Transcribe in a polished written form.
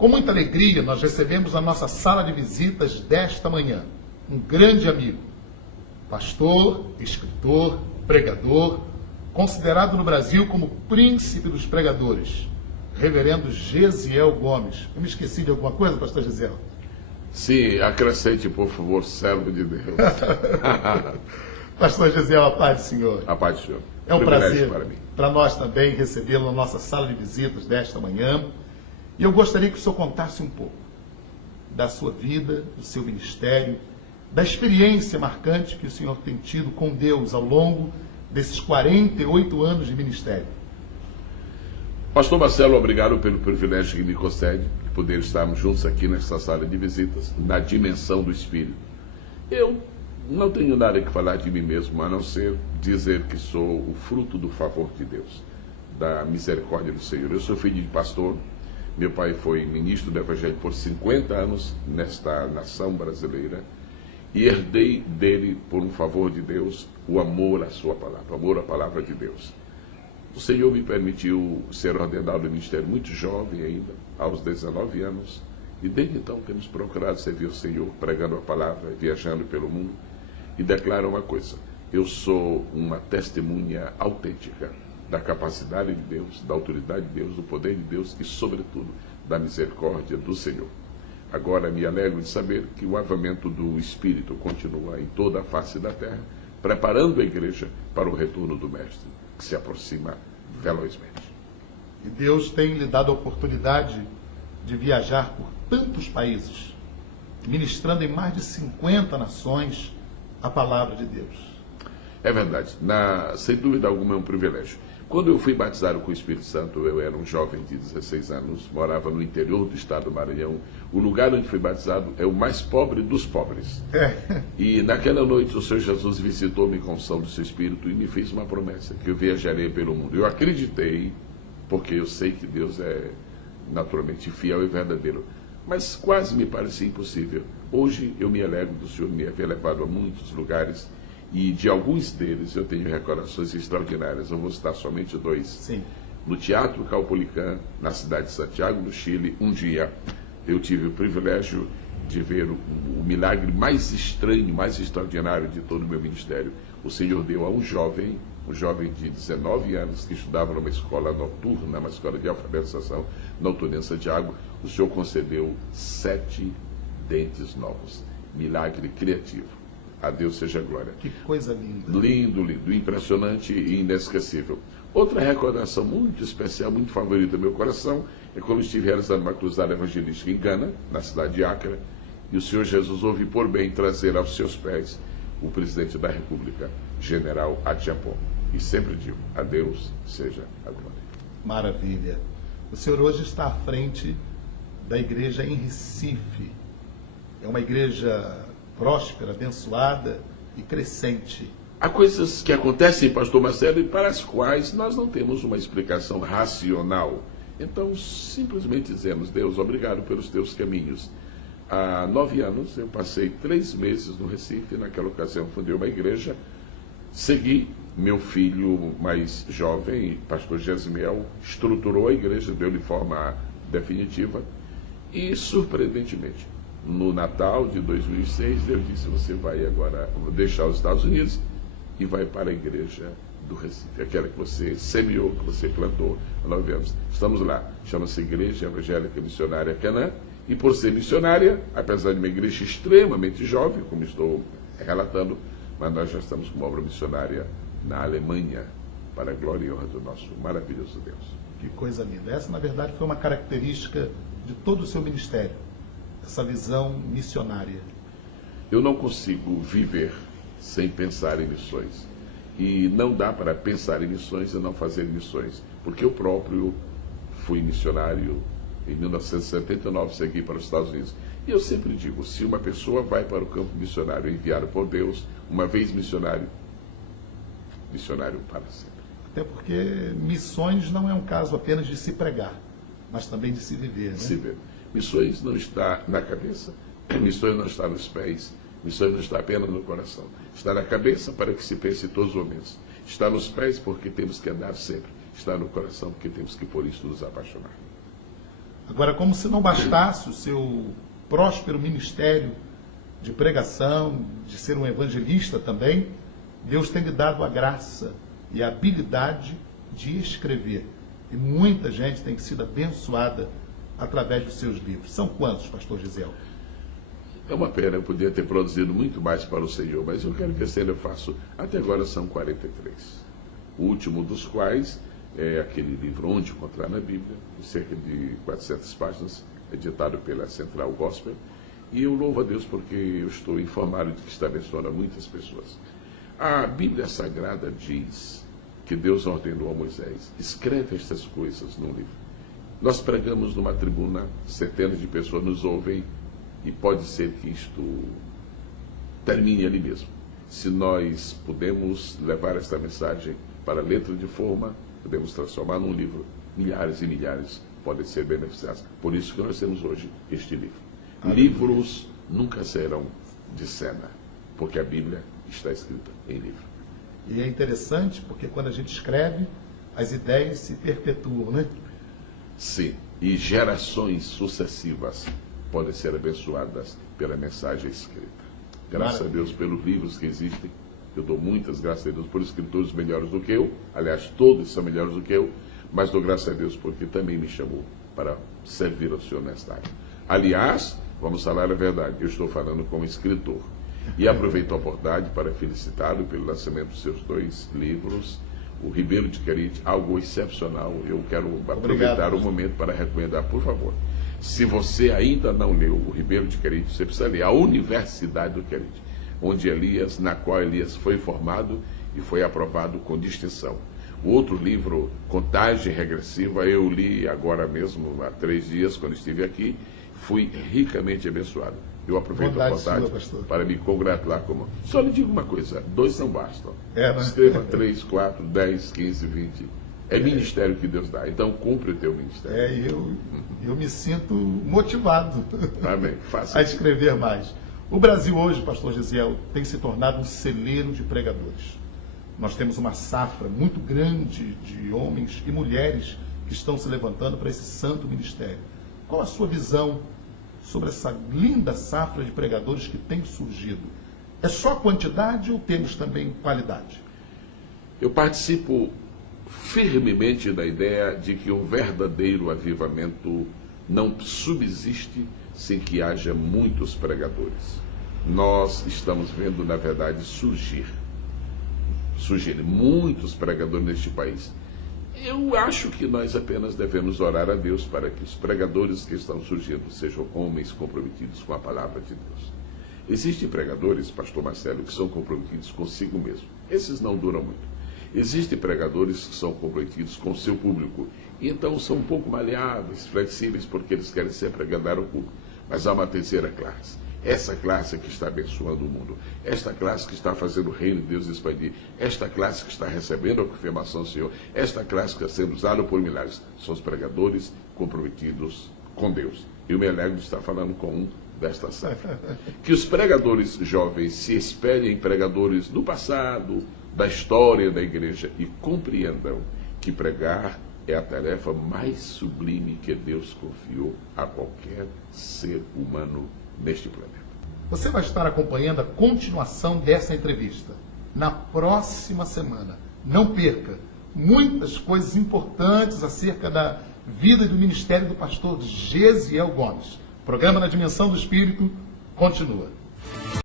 Com muita alegria, nós recebemos na nossa sala de visitas desta manhã um grande amigo, pastor, escritor, pregador, considerado no Brasil como príncipe dos pregadores, reverendo Gesiel Gomes. Eu me esqueci de alguma coisa, pastor Gesiel? Sim, acrescente, por favor, servo de Deus. Pastor Gesiel, a paz do Senhor. A paz do Senhor. É um prazer para mim. Para nós também recebê-lo na nossa sala de visitas desta manhã. E eu gostaria que o senhor contasse um pouco da sua vida, do seu ministério, da experiência marcante que o senhor tem tido com Deus ao longo desses 48 anos de ministério. Pastor Marcelo, obrigado pelo privilégio que me concede de poder estarmos juntos aqui nesta sala de visitas, na dimensão do Espírito. Eu não tenho nada que falar de mim mesmo, a não ser dizer que sou o fruto do favor de Deus, da misericórdia do Senhor. Eu sou filho de pastor. Meu pai foi ministro do Evangelho por 50 anos nesta nação brasileira e herdei dele, por um favor de Deus, o amor à sua palavra, o amor à palavra de Deus. O Senhor me permitiu ser ordenado no ministério muito jovem ainda, aos 19 anos, e desde então temos procurado servir o Senhor, pregando a palavra, viajando pelo mundo, e declaro uma coisa: eu sou uma testemunha autêntica da capacidade de Deus, da autoridade de Deus, do poder de Deus e, sobretudo, da misericórdia do Senhor. Agora me alegro de saber que o avamento do Espírito continua em toda a face da terra, preparando a igreja para o retorno do Mestre, que se aproxima velozmente. E Deus tem lhe dado a oportunidade de viajar por tantos países, ministrando em mais de 50 nações a palavra de Deus. É verdade, sem dúvida alguma é um privilégio. Quando eu fui batizado com o Espírito Santo, eu era um jovem de 16 anos, morava no interior do estado do Maranhão. O lugar onde fui batizado é o mais pobre dos pobres. E naquela noite o Senhor Jesus visitou-me com unção do seu Espírito e me fez uma promessa, que eu viajarei pelo mundo. Eu acreditei, porque eu sei que Deus é naturalmente fiel e verdadeiro, mas quase me parecia impossível. Hoje eu me alegro do Senhor me haver levado a muitos lugares, e de alguns deles eu tenho recordações extraordinárias. Eu vou citar somente dois. Sim. No Teatro Caupolicán, na cidade de Santiago do Chile, um dia eu tive o privilégio de ver o milagre mais estranho, mais extraordinário de todo o meu ministério. O Senhor deu a um jovem de 19 anos, que estudava numa escola noturna, uma escola de alfabetização noturna em Santiago. O Senhor concedeu 7 dentes novos. Milagre criativo. A Deus seja a glória. Que coisa linda. Lindo, lindo, impressionante e inesquecível. Outra recordação muito especial, muito favorita do meu coração, é quando estive realizando uma cruzada evangelística em Gana, na cidade de Accra, e o Senhor Jesus houve por bem trazer aos seus pés o presidente da República, General Achiampong. E sempre digo, a Deus seja a glória. Maravilha. O senhor hoje está à frente da igreja em Recife. É uma igreja próspera, abençoada e crescente. Há coisas que acontecem, pastor Marcelo, e para as quais nós não temos uma explicação racional. Então, simplesmente dizemos: Deus, obrigado pelos teus caminhos. Há 9 anos, eu passei 3 meses no Recife. Naquela ocasião, fundei uma igreja. Segui, meu filho mais jovem, pastor Gesiel, estruturou a igreja, deu-lhe forma definitiva. E, surpreendentemente, no Natal de 2006, Deus disse: você vai agora deixar os Estados Unidos e vai para a igreja do Recife, aquela que você semeou, que você plantou há 9 anos. Estamos lá, chama-se Igreja Evangélica Missionária Canaã, e por ser missionária, apesar de uma igreja extremamente jovem, como estou relatando, mas nós já estamos com uma obra missionária na Alemanha, para a glória e honra do nosso maravilhoso Deus. Que coisa linda. Essa, na verdade, foi uma característica de todo o seu ministério, essa visão missionária. Eu não consigo viver sem pensar em missões. E não dá para pensar em missões e não fazer missões. Porque eu próprio fui missionário em 1979, segui para os Estados Unidos. E eu sempre digo, se uma pessoa vai para o campo missionário enviado por Deus, uma vez missionário, missionário para sempre. Até porque missões não é um caso apenas de se pregar, mas também de se viver, né? Se ver. Missões não está na cabeça, missões não está nos pés, missões não está apenas no coração. Está na cabeça para que se pense em todos os momentos. Está nos pés porque temos que andar sempre. Está no coração porque temos que por isso nos apaixonar. Agora, como se não bastasse o seu próspero ministério de pregação, de ser um evangelista também, Deus tem lhe dado a graça e a habilidade de escrever. E muita gente tem sido abençoada através dos seus livros. São quantos, pastor Gisel? É uma pena, eu podia ter produzido muito mais para o Senhor, mas eu quero ver se eu faço. Até agora são 43. O último dos quais é aquele livro Onde Encontrar na Bíblia, de cerca de 400 páginas, editado pela Central Gospel. E eu louvo a Deus porque eu estou informado de que está abençoando muitas pessoas. A Bíblia Sagrada diz que Deus ordenou a Moisés: escreve estas coisas num livro. Nós pregamos numa tribuna, centenas de pessoas nos ouvem, e pode ser que isto termine ali mesmo. Se nós podemos levar esta mensagem para a letra de forma, podemos transformar num livro, milhares e milhares podem ser beneficiados. Por isso que nós temos hoje este livro. Livros nunca serão de cena, porque a Bíblia está escrita em livro. E é interessante porque quando a gente escreve, as ideias se perpetuam, né? Sim, e gerações sucessivas podem ser abençoadas pela mensagem escrita. Graças a Deus pelos livros que existem. Eu dou muitas graças a Deus por escritores melhores do que eu. Aliás, todos são melhores do que eu. Mas dou graças a Deus porque também me chamou para servir ao Senhor nesta área. Aliás, vamos falar a verdade, eu estou falando como escritor. E aproveito a oportunidade para felicitá-lo pelo lançamento dos seus 2 livros, O Ribeiro de Querite, algo excepcional. Eu quero aproveitar o momento para recomendar, por favor. Se você ainda não leu O Ribeiro de Querite, você precisa ler A Universidade do Querite, na qual Elias foi formado e foi aprovado com distinção. O outro livro, Contagem Regressiva, eu li agora mesmo, há 3 dias, quando estive aqui, fui ricamente abençoado. Eu aproveito a oportunidade para me congratular com... Só lhe digo uma coisa, 2 não bastam. Né? Escreva 3, 4, 10, 15, 20. É ministério que Deus dá. Então, cumpre o teu ministério. Eu me sinto motivado Amém. a escrever mais. O Brasil hoje, pastor Gisel, tem se tornado um celeiro de pregadores. Nós temos uma safra muito grande de homens e mulheres que estão se levantando para esse santo ministério. Qual a sua visão sobre essa linda safra de pregadores que tem surgido? É só quantidade ou temos também qualidade? Eu participo firmemente da ideia de que um verdadeiro avivamento não subsiste sem que haja muitos pregadores. Nós estamos vendo, na verdade, surgir muitos pregadores neste país. Eu acho que nós apenas devemos orar a Deus para que os pregadores que estão surgindo sejam homens comprometidos com a palavra de Deus. Existem pregadores, pastor Marcelo, que são comprometidos consigo mesmo. Esses não duram muito. Existem pregadores que são comprometidos com o seu público, e então são um pouco maleáveis, flexíveis, porque eles querem sempre agradar o público. Mas há uma terceira classe. Essa classe que está abençoando o mundo, esta classe que está fazendo o reino de Deus expandir, esta classe que está recebendo a confirmação do Senhor, esta classe que está sendo usada por milagres, são os pregadores comprometidos com Deus. Eu me alegro de estar falando com um desta safra. Que os pregadores jovens se espelhem em pregadores do passado, da história da igreja, e compreendam que pregar é a tarefa mais sublime que Deus confiou a qualquer ser humano neste planeta. Você vai estar acompanhando a continuação dessa entrevista na próxima semana. Não perca muitas coisas importantes acerca da vida e do ministério do pastor Gesiel Gomes. O programa Na Dimensão do Espírito continua.